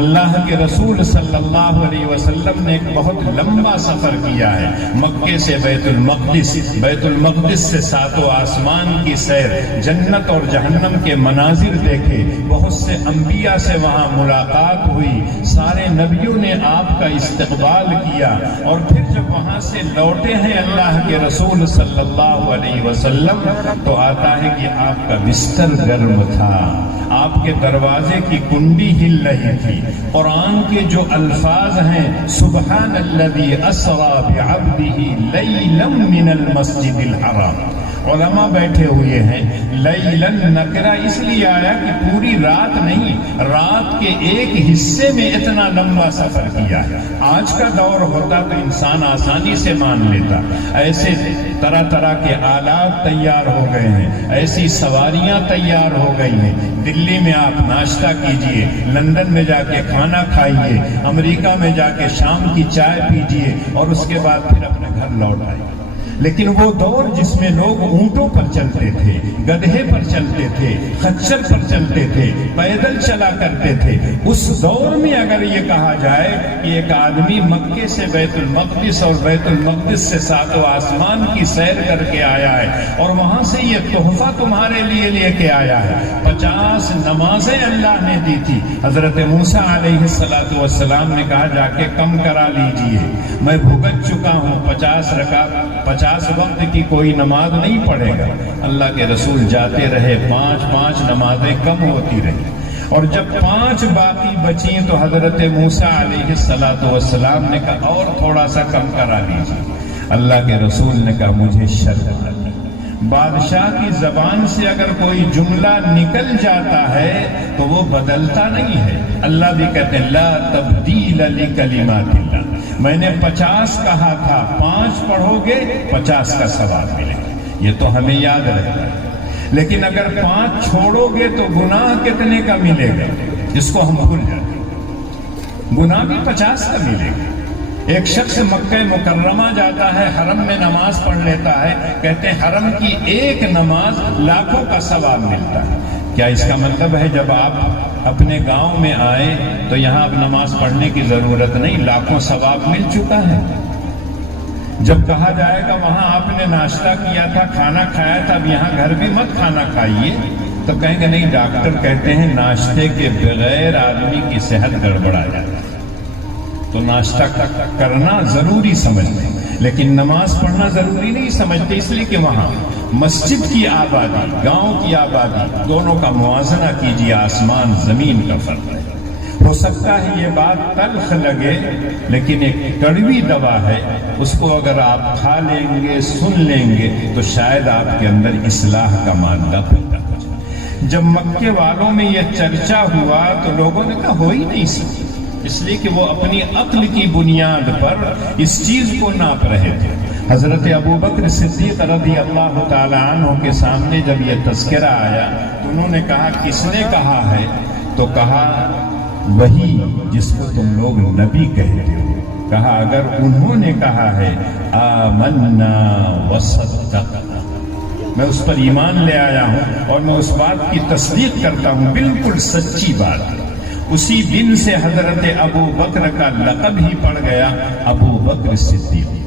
اللہ کے رسول صلی اللہ علیہ وسلم نے ایک بہت لمبا سفر کیا ہے، مکے سے بیت المقدس، بیت المقدس سے ساتوں آسمان کی سیر، جنت اور جہنم کے مناظر دیکھے، بہت سے انبیاء سے وہاں ملاقات ہوئی، سارے نبیوں نے آپ کا استقبال کیا، اور پھر جب وہاں سے لوٹے ہیں اللہ کے رسول صلی اللہ علیہ وسلم تو آتا ہے کہ آپ کا بستر گرم تھا، آپ کے دروازے کی کنڈی ہل رہی تھی۔ قرآن کے جو الفاظ ہیں سبحان الذی اسری بعبدہ لیلا من المسجد الحرام، علماء بیٹھے ہوئے ہیں، لیلن نکرہ اس لیے آیا کہ پوری رات نہیں، رات کے ایک حصے میں اتنا لمبا سفر کیا ہے۔ آج کا دور ہوتا تو انسان آسانی سے مان لیتا، ایسے طرح طرح کے آلات تیار ہو گئے ہیں، ایسی سواریاں تیار ہو گئی ہیں، دلی میں آپ ناشتہ کیجئے، لندن میں جا کے کھانا کھائیے، امریکہ میں جا کے شام کی چائے پیجئے اور اس کے بعد پھر اپنے گھر لوٹ آئیے۔ لیکن وہ دور جس میں لوگ اونٹوں پر چلتے تھے، گدھے پر چلتے تھے، خچر پر چلتے تھے، پیدل چلا کرتے تھے، اس دور میں اگر یہ کہا جائے کہ ایک آدمی مکے سے بیت المقدس اور بیت المقدس سے ساتوں آسمان کی سیر کر کے آیا ہے اور وہاں سے یہ تحفہ تمہارے لیے لے کے آیا ہے، 50 نمازیں اللہ نے دی تھی۔ حضرت موسیٰ علیہ السلام نے کہا جا کے کم کرا لیجئے، میں بھگت چکا ہوں، 50 رکعت 50 وقت کی کوئی نماز نہیں پڑھے گا۔ اللہ کے رسول جاتے رہے، 5 نمازیں کم ہوتی رہی، اور جب 5 باقی بچیں تو حضرت موسیٰ علیہ السلام نے کہا اور تھوڑا سا کم کرا لیجیے۔ اللہ کے رسول نے کہا مجھے شرم آتی۔ بادشاہ کی زبان سے اگر کوئی جملہ نکل جاتا ہے تو وہ بدلتا نہیں ہے۔ اللہ بھی کہتے ہیں لا تبدیل لکلمات اللہ، میں نے 50 کہا تھا، 5 پڑھو گے 50 کا ثواب ملے گا، یہ تو ہمیں یاد رہتا ہے۔ لیکن اگر 5 چھوڑو گے تو گناہ کتنے کا ملے گا، جس کو ہم بھول جاتے ہیں، گناہ بھی 50 کا ملے گا۔ ایک شخص مکہ مکرمہ جاتا ہے، حرم میں نماز پڑھ لیتا ہے، کہتے ہیں حرم کی ایک نماز لاکھوں کا ثواب ملتا ہے۔ کیا اس کا مطلب ہے جب آپ اپنے گاؤں میں آئے تو یہاں اب نماز پڑھنے کی ضرورت نہیں، لاکھوں ثواب مل چکا ہے؟ جب کہا جائے گا وہاں آپ نے ناشتہ کیا تھا، کھانا کھایا تھا، اب یہاں گھر بھی مت کھانا کھائیے، تو کہیں گے نہیں، ڈاکٹر کہتے ہیں ناشتے کے بغیر آدمی کی صحت گڑبڑا جاتی ہے، تو ناشتہ کرنا ضروری سمجھتے ہیں، لیکن نماز پڑھنا ضروری نہیں سمجھتے، اس لیے کہ وہاں مسجد کی آبادی، گاؤں کی آبادی، دونوں کا موازنہ کیجیے، آسمان زمین کا فرق ہے۔ ہو سکتا ہے یہ بات تلخ لگے، لیکن ایک کڑوی دوا ہے، اس کو اگر آپ کھا لیں گے، سن لیں گے تو شاید آپ کے اندر اصلاح کا مادہ پیدا ہو جائے۔ جب مکے والوں میں یہ چرچا ہوا تو لوگوں نے کہا ہو ہی نہیں سکی، اس لیے کہ وہ اپنی عقل کی بنیاد پر اس چیز کو ناپ رہے تھے۔ حضرت ابوبکر صدیق رضی اللہ تعالی عنہ کے سامنے جب یہ تذکرہ آیا تو انہوں نے کہا کس نے کہا ہے؟ تو کہا وہی جس کو تم لوگ نبی کہتے ہو۔ کہا اگر انہوں نے کہا ہے آمنا وصدقنا، میں اس پر ایمان لے آیا ہوں اور میں اس بات کی تصدیق کرتا ہوں، بالکل سچی بات ہے۔ اسی دن سے حضرت ابو بکر کا لقب ہی پڑ گیا ابو بکر صدیق۔